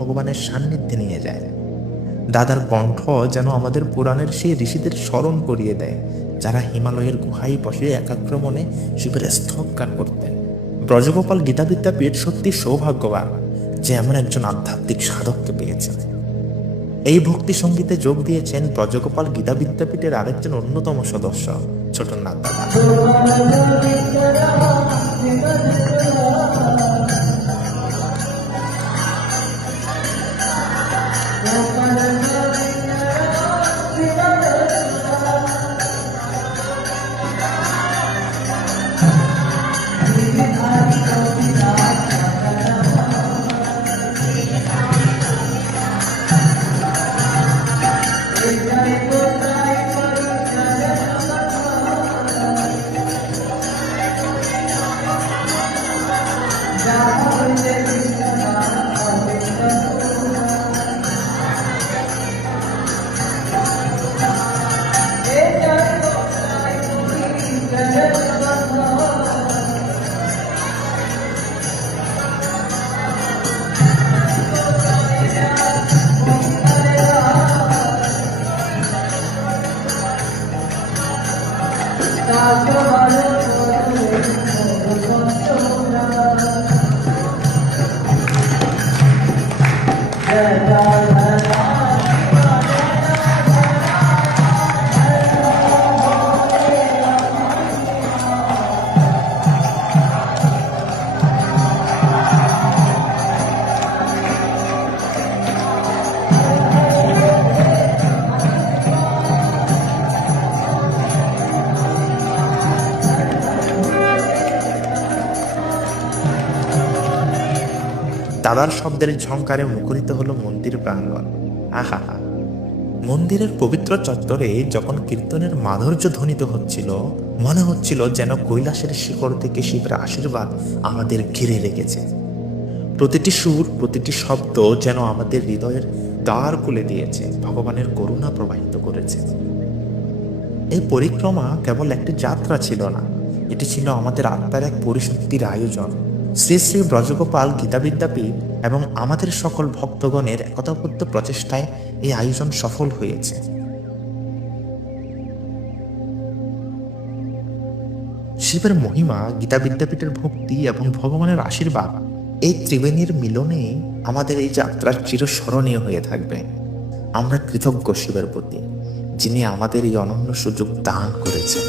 ভগবানের সান্নিধ্যে নিয়ে যায়। দাদার কণ্ঠ যেন আমাদের পুরাণের সেই ঋষিদের স্মরণ করিয়ে দেয়, যারা হিমালয়ের গুহায় বসে একাগ্র মনে শিবের স্তবগান করতেন। ব্রজগোপাল গীতা বিদ্যাপীঠ সত্যি সৌভাগ্যবান যে এমন একজন আধ্যাত্মিক সাধককে পেয়েছেন। এই ভক্তি সঙ্গীতে যোগ দিয়েছেন ব্রজগোপাল গীতা বিদ্যাপীঠের আরেকজন অন্যতম সদস্য ছোটনাথ দাদা। দাদার শব্দের ঝংকারে মুখরিত হলো মন্দির প্রাঙ্গণ। আহা, মন্দিরের পবিত্র চত্বরে যখন কীর্তনের মাধুর্য ধ্বনিত হচ্ছিল, মনে হচ্ছিল যেন কৈলাসের শিখর থেকে শিবের আশীর্বাদ আমাদের ঘিরে রেখেছে। প্রতিটি সুর, প্রতিটি শব্দ যেন আমাদের হৃদয়ের দ্বার খুলে দিয়েছে, ভগবানের করুণা প্রবাহিত করেছে। এই পরিক্রমা কেবল একটি যাত্রা ছিল না, এটি ছিল আমাদের আত্মার এক পরিশুদ্ধির আয়োজন। শ্রী শ্রী ব্রজগোপাল গীতা বিদ্যাপীঠ এবং আমাদের সকল ভক্তগণের একতাবদ্ধ প্রচেষ্টায় এই আয়োজন সফল হয়েছে। শিবের মহিমা, গীতা বিদ্যাপীঠের ভক্তি এবং ভগবানের আশীর্বাদ, এই ত্রিবেণীর মিলনে আমাদের এই যাত্রা চিরস্মরণীয় হয়ে থাকবে। আমরা কৃতজ্ঞ শিবের প্রতি, যিনি আমাদের এই অনন্য সুযোগ দান করেছেন।